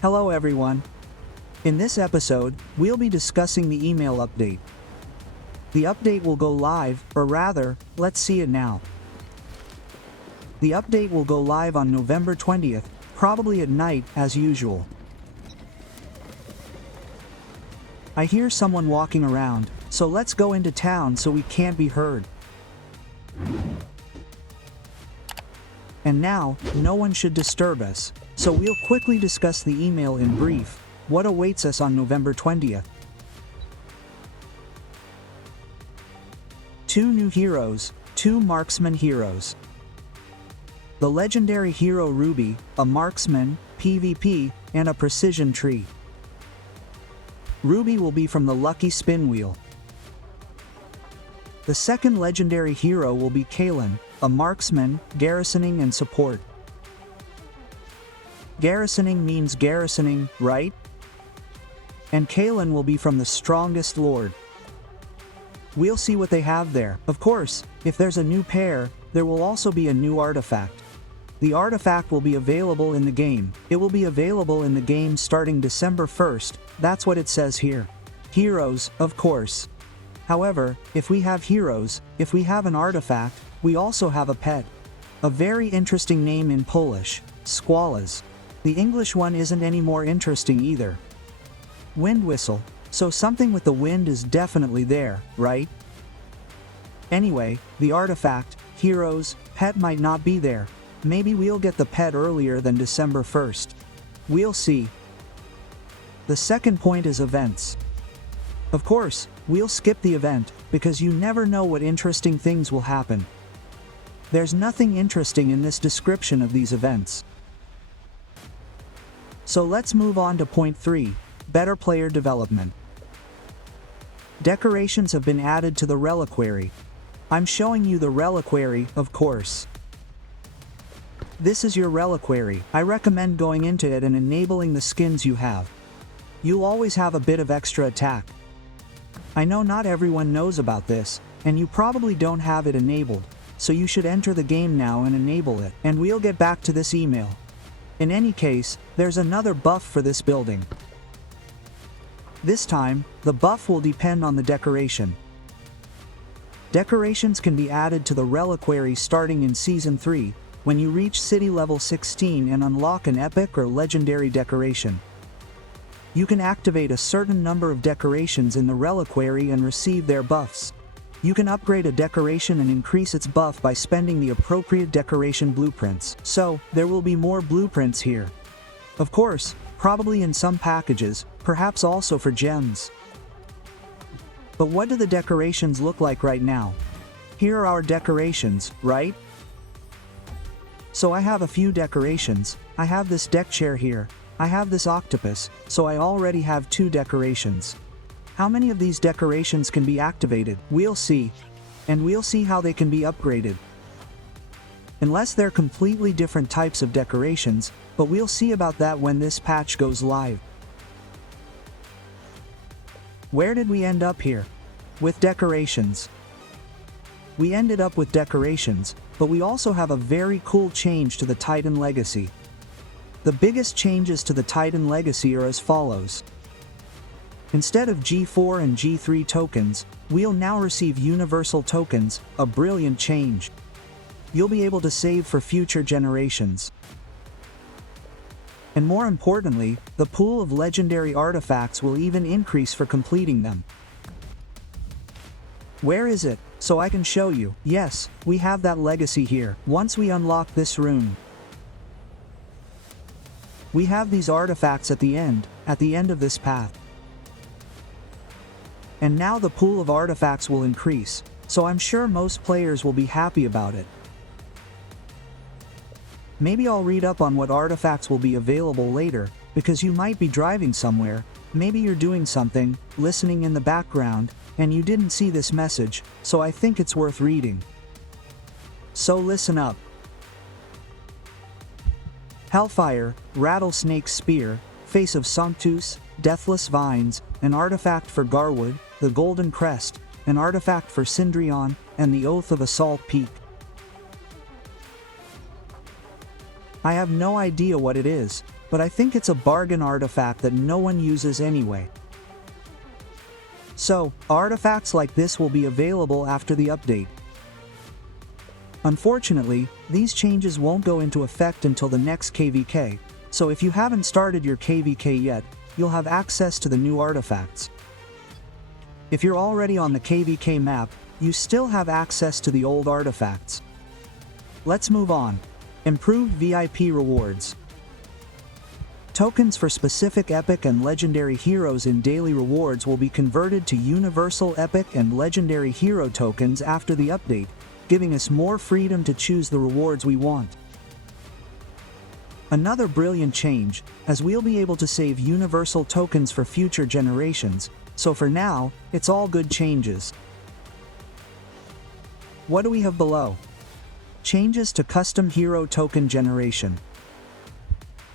Hello everyone. In this episode, we'll be discussing the email update. The update will go live, or rather, let's see it now. The update will go live on November 20th, probably at night, as usual. I hear someone walking around, so let's go into town so we can't be heard. And now, no one should disturb us, so we'll quickly discuss the email in brief, what awaits us on November 20th. 2 new heroes, 2 marksman heroes. The legendary hero Ruby, a marksman, PvP, and a precision tree. Ruby will be from the lucky spin wheel. The second legendary hero will be Kaelin, a marksman, garrisoning and support. Garrisoning means garrisoning, right? And Kaelin will be from the strongest lord. We'll see what they have there. Of course, if there's a new pair, there will also be a new artifact. The artifact will be available in the game. It will be available in the game starting December 1st, that's what it says here. Heroes, of course. However, if we have heroes, if we have an artifact, we also have a pet. A very interesting name in Polish, Squalas. The English one isn't any more interesting either. Wind whistle, so something with the wind is definitely there, right? Anyway, the artifact, heroes, pet might not be there. Maybe we'll get the pet earlier than December 1st. We'll see. The second point is events. Of course, we'll skip the event, because you never know what interesting things will happen. There's nothing interesting in this description of these events. So let's move on to point 3, better player development. Decorations have been added to the reliquary. I'm showing you the reliquary, of course. This is your reliquary. I recommend going into it and enabling the skins you have. You'll always have a bit of extra attack. I know not everyone knows about this, and you probably don't have it enabled, so you should enter the game now and enable it, and we'll get back to this email. In any case, there's another buff for this building. This time, the buff will depend on the decoration. Decorations can be added to the reliquary starting in Season 3, when you reach city level 16 and unlock an epic or legendary decoration. You can activate a certain number of decorations in the reliquary and receive their buffs. You can upgrade a decoration and increase its buff by spending the appropriate decoration blueprints. So, there will be more blueprints here. Of course, probably in some packages, perhaps also for gems. But what do the decorations look like right now? Here are our decorations, right? So I have a few decorations. I have this deck chair here. I have this octopus, so I already have 2 decorations. How many of these decorations can be activated? We'll see. And we'll see how they can be upgraded. Unless they're completely different types of decorations, but we'll see about that when this patch goes live. Where did we end up here? With decorations. We ended up with decorations, but we also have a very cool change to the Titan Legacy. The biggest changes to the Titan Legacy are as follows. Instead of G4 and G3 tokens, we'll now receive universal tokens, a brilliant change. You'll be able to save for future generations. And more importantly, the pool of legendary artifacts will even increase for completing them. Where is it? So I can show you. Yes, we have that legacy here. Once we unlock this rune, we have these artifacts at the end of this path. And now the pool of artifacts will increase, so I'm sure most players will be happy about it. Maybe I'll read up on what artifacts will be available later, because you might be driving somewhere, maybe you're doing something, listening in the background, and you didn't see this message, so I think it's worth reading. So listen up. Hellfire, Rattlesnake Spear, Face of Sanctus, Deathless Vines, an artifact for Garwood, the Golden Crest, an artifact for Cindrion, and the Oath of Assault Peak. I have no idea what it is, but I think it's a bargain artifact that no one uses anyway. So, artifacts like this will be available after the update. Unfortunately, these changes won't go into effect until the next KVK, so if you haven't started your KVK yet, you'll have access to the new artifacts. If you're already on the KVK map, you still have access to the old artifacts. Let's move on. Improved VIP rewards. Tokens for specific epic and legendary heroes in daily rewards will be converted to universal epic and legendary hero tokens after the update, giving us more freedom to choose the rewards we want. Another brilliant change, as we'll be able to save universal tokens for future generations, so for now, it's all good changes. What do we have below? Changes to custom hero token generation.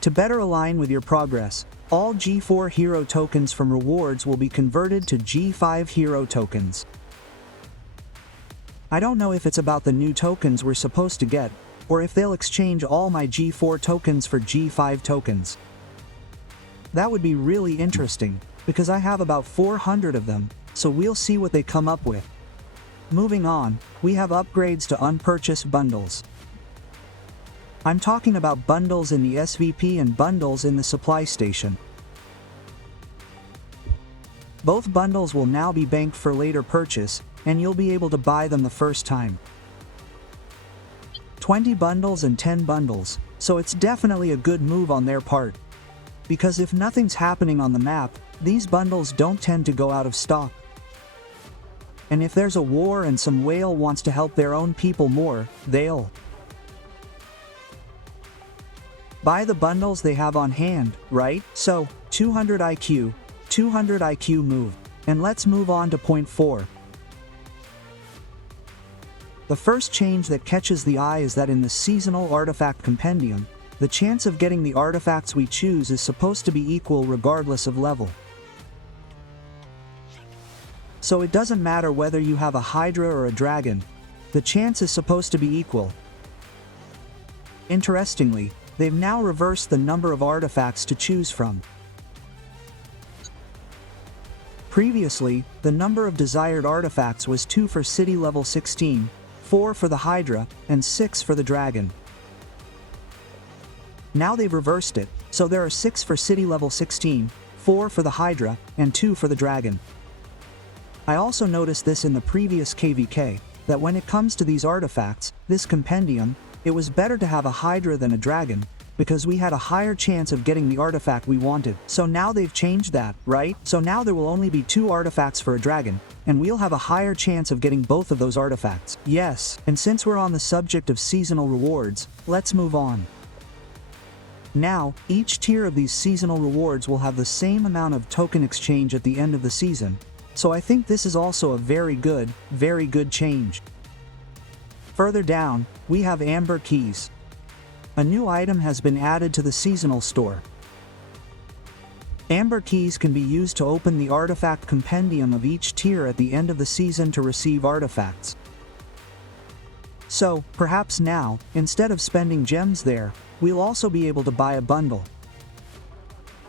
To better align with your progress, all G4 hero tokens from rewards will be converted to G5 hero tokens. I don't know if it's about the new tokens we're supposed to get, or if they'll exchange all my G4 tokens for G5 tokens. That would be really interesting, because I have about 400 of them, so we'll see what they come up with. Moving on, we have upgrades to unpurchased bundles. I'm talking about bundles in the SVP and bundles in the supply station. Both bundles will now be banked for later purchase, and you'll be able to buy them the first time. 20 bundles and 10 bundles, so it's definitely a good move on their part. Because if nothing's happening on the map, these bundles don't tend to go out of stock. And if there's a war and some whale wants to help their own people more, they'll buy the bundles they have on hand, right? So, 200 IQ move. And let's move on to point 4. The first change that catches the eye is that in the seasonal artifact compendium, the chance of getting the artifacts we choose is supposed to be equal regardless of level. So it doesn't matter whether you have a Hydra or a Dragon, the chance is supposed to be equal. Interestingly, they've now reversed the number of artifacts to choose from. Previously, the number of desired artifacts was 2 for city level 16, 4 for the Hydra, and 6 for the Dragon. Now they've reversed it, so there are 6 for city level 16, 4 for the Hydra, and 2 for the Dragon. I also noticed this in the previous KVK, that when it comes to these artifacts, this compendium, it was better to have a Hydra than a Dragon, because we had a higher chance of getting the artifact we wanted. So now they've changed that, right? So now there will only be 2 artifacts for a Dragon, and we'll have a higher chance of getting both of those artifacts. Yes, and since we're on the subject of seasonal rewards, let's move on. Now, each tier of these seasonal rewards will have the same amount of token exchange at the end of the season, so I think this is also a very good change. Further down, we have Amber Keys. A new item has been added to the seasonal store. Amber Keys can be used to open the artifact compendium of each tier at the end of the season to receive artifacts. So, perhaps now, instead of spending gems there, we'll also be able to buy a bundle.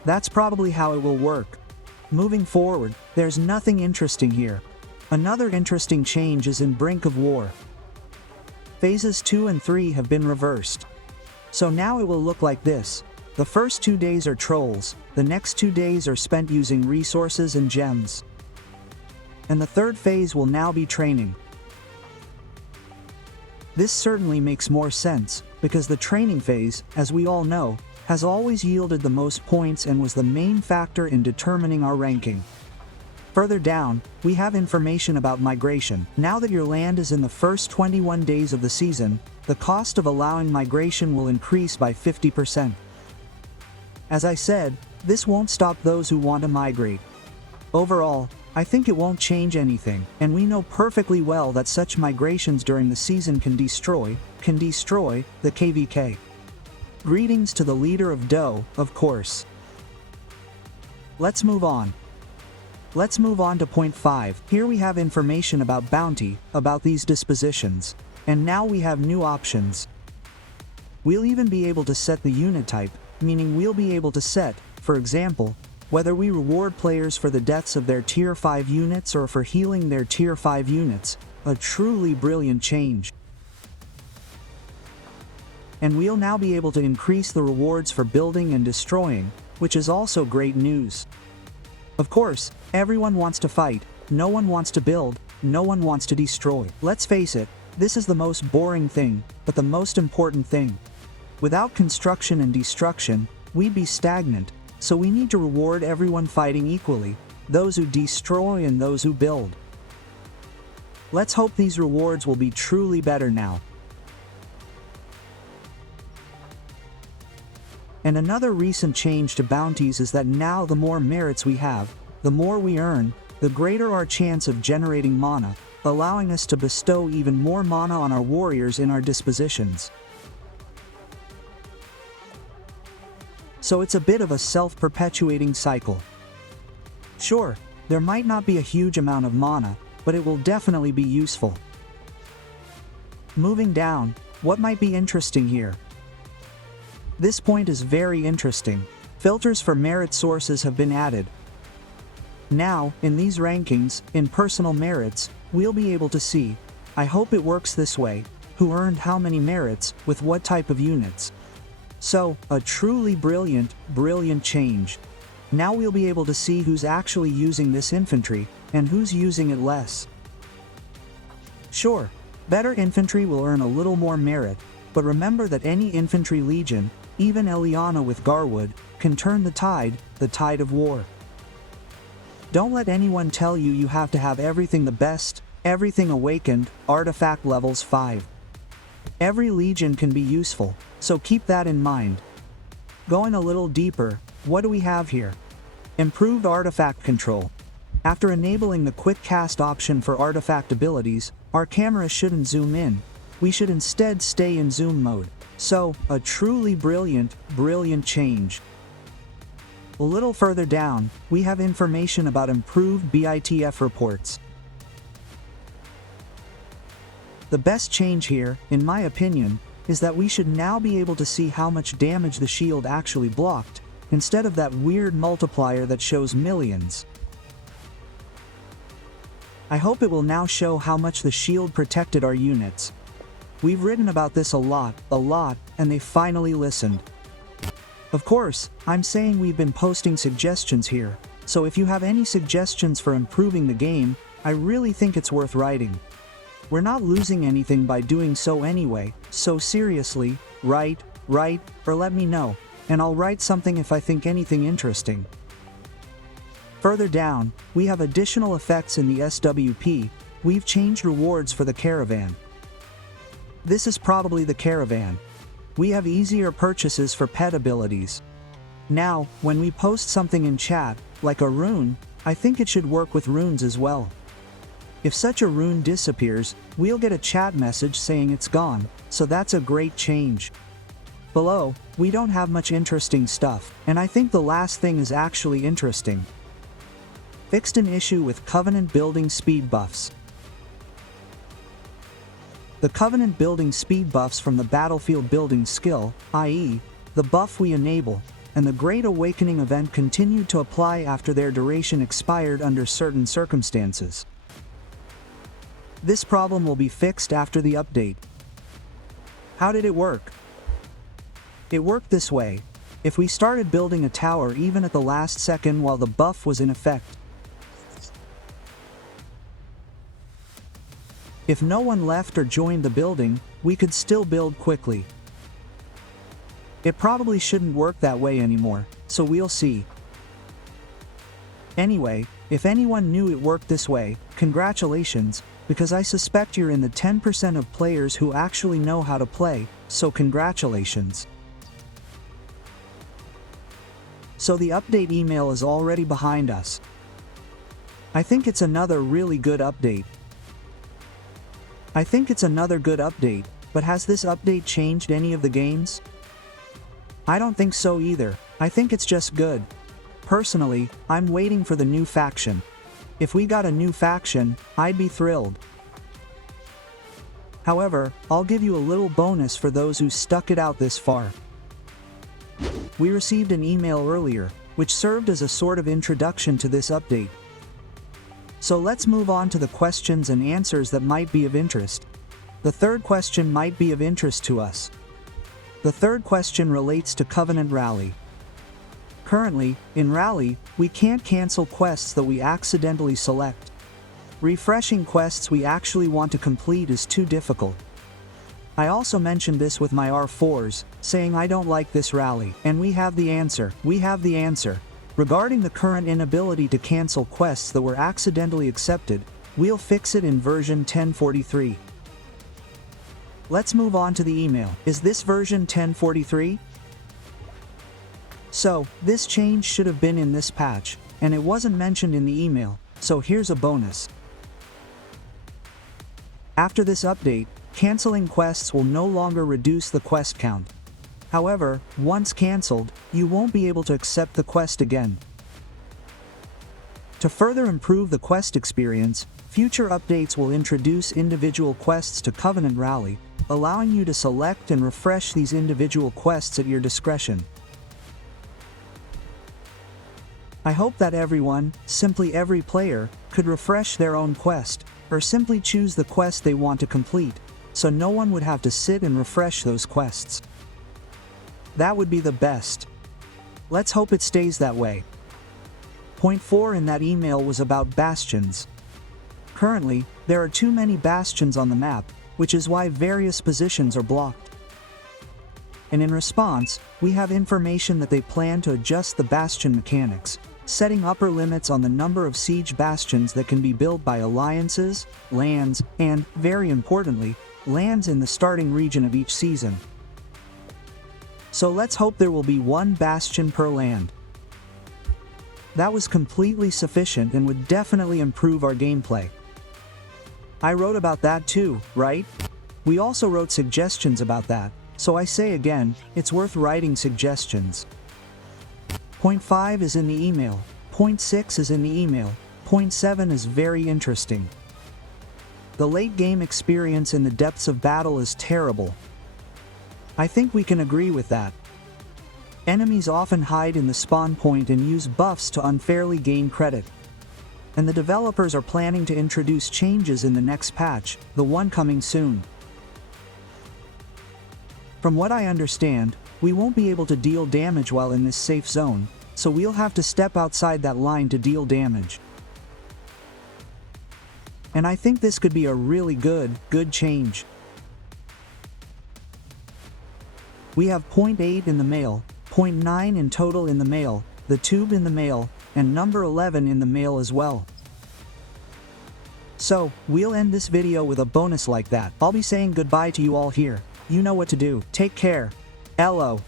That's probably how it will work. Moving forward, there's nothing interesting here. Another interesting change is in Brink of War. Phases 2 and 3 have been reversed. So now it will look like this. The first 2 days are trolls, the next 2 days are spent using resources and gems. And the third phase will now be training. This certainly makes more sense, because the training phase, as we all know, has always yielded the most points and was the main factor in determining our ranking. Further down, we have information about migration. Now that your land is in the first 21 days of the season, the cost of allowing migration will increase by 50%. As I said, this won't stop those who want to migrate. Overall, I think it won't change anything, and we know perfectly well that such migrations during the season can destroy the KVK. Greetings to the leader of Doe, of course. Let's move on. Let's move on to point 5. Here we have information about bounty, about these dispositions. And now we have new options. We'll even be able to set the unit type, meaning we'll be able to set, for example, whether we reward players for the deaths of their tier 5 units or for healing their tier 5 units, a truly brilliant change. And we'll now be able to increase the rewards for building and destroying, which is also great news. Of course, everyone wants to fight, no one wants to build, no one wants to destroy. Let's face it, this is the most boring thing, but the most important thing. Without construction and destruction, we'd be stagnant, so we need to reward everyone fighting equally, those who destroy and those who build. Let's hope these rewards will be truly better now. And another recent change to bounties is that now the more merits we have, the more we earn, the greater our chance of generating mana, allowing us to bestow even more mana on our warriors in our dispositions. So it's a bit of a self-perpetuating cycle. Sure, there might not be a huge amount of mana, but it will definitely be useful. Moving down, what might be interesting here? This point is very interesting. Filters for merit sources have been added. Now, in these rankings, in personal merits, we'll be able to see, I hope it works this way, who earned how many merits, with what type of units. So, a truly brilliant change. Now we'll be able to see who's actually using this infantry, and who's using it less. Sure, better infantry will earn a little more merit, but remember that any infantry legion, even Eliana with Garwood, can turn the tide of war. Don't let anyone tell you you have to have everything the best, everything awakened, artifact levels 5. Every legion can be useful, so keep that in mind. Going a little deeper, what do we have here? Improved artifact control. After enabling the quick cast option for artifact abilities, our camera shouldn't zoom in. We should instead stay in zoom mode. So, a truly brilliant change. A little further down, we have information about improved BITF reports. The best change here, in my opinion, is that we should now be able to see how much damage the shield actually blocked, instead of that weird multiplier that shows millions. I hope it will now show how much the shield protected our units. We've written about this a lot, and they finally listened. Of course, I'm saying we've been posting suggestions here, so if you have any suggestions for improving the game, I really think it's worth writing. We're not losing anything by doing so anyway, so seriously, write, or let me know, and I'll write something if I think anything interesting. Further down, we have additional effects in the SWP. We've changed rewards for the caravan. This is probably the caravan. We have easier purchases for pet abilities. Now, when we post something in chat, like a rune, I think it should work with runes as well. If such a rune disappears, we'll get a chat message saying it's gone, so that's a great change. Below, we don't have much interesting stuff, and I think the last thing is actually interesting. Fixed an issue with Covenant building speed buffs. The Covenant building speed buffs from the Battlefield building skill, i.e., the buff we enable, and the Great Awakening event continued to apply after their duration expired under certain circumstances. This problem will be fixed after the update. How did it work? It worked this way. If we started building a tower even at the last second while the buff was in effect, if no one left or joined the building, we could still build quickly. It probably shouldn't work that way anymore, so we'll see. Anyway, if anyone knew it worked this way, congratulations, because I suspect you're in the 10% of players who actually know how to play, so congratulations. So the update email is already behind us. I think it's another really good update. But has this update changed any of the games? I don't think so either. I think it's just good. Personally, I'm waiting for the new faction. If we got a new faction, I'd be thrilled. However, I'll give you a little bonus for those who stuck it out this far. We received an email earlier, which served as a sort of introduction to this update. So let's move on to the questions and answers that might be of interest. The third question might be of interest to us. The third question relates to Covenant Rally. Currently, in Rally, we can't cancel quests that we accidentally select. Refreshing quests we actually want to complete is too difficult. I also mentioned this with my R4s, saying I don't like this rally, and we have the answer. Regarding the current inability to cancel quests that were accidentally accepted, we'll fix it in version 10.43. Let's move on to the email. Is this version 10.43? So, this change should have been in this patch, and it wasn't mentioned in the email, so here's a bonus. After this update, canceling quests will no longer reduce the quest count. However, once cancelled, you won't be able to accept the quest again. To further improve the quest experience, future updates will introduce individual quests to Covenant Rally, allowing you to select and refresh these individual quests at your discretion. I hope that everyone, simply every player, could refresh their own quest, or simply choose the quest they want to complete, so no one would have to sit and refresh those quests. That would be the best. Let's hope it stays that way. Point 4 in that email was about bastions. Currently, there are too many bastions on the map, which is why various positions are blocked. And in response, we have information that they plan to adjust the bastion mechanics, setting upper limits on the number of siege bastions that can be built by alliances, lands, and, very importantly, lands in the starting region of each season. So let's hope there will be one bastion per land. That was completely sufficient and would definitely improve our gameplay. I wrote about that too, right? We also wrote suggestions about that, so I say again, it's worth writing suggestions. Point 5 is in the email, point 6 is in the email, point 7 is very interesting. The late game experience in the depths of battle is terrible. I think we can agree with that. Enemies often hide in the spawn point and use buffs to unfairly gain credit. And the developers are planning to introduce changes in the next patch, the one coming soon. From what I understand, we won't be able to deal damage while in this safe zone, so we'll have to step outside that line to deal damage. And I think this could be a really good change. We have point 8 in the mail, point 9 in total in the mail, the tube in the mail, and number 11 in the mail as well. So, we'll end this video with a bonus like that. I'll be saying goodbye to you all here. You know what to do. Take care. LO.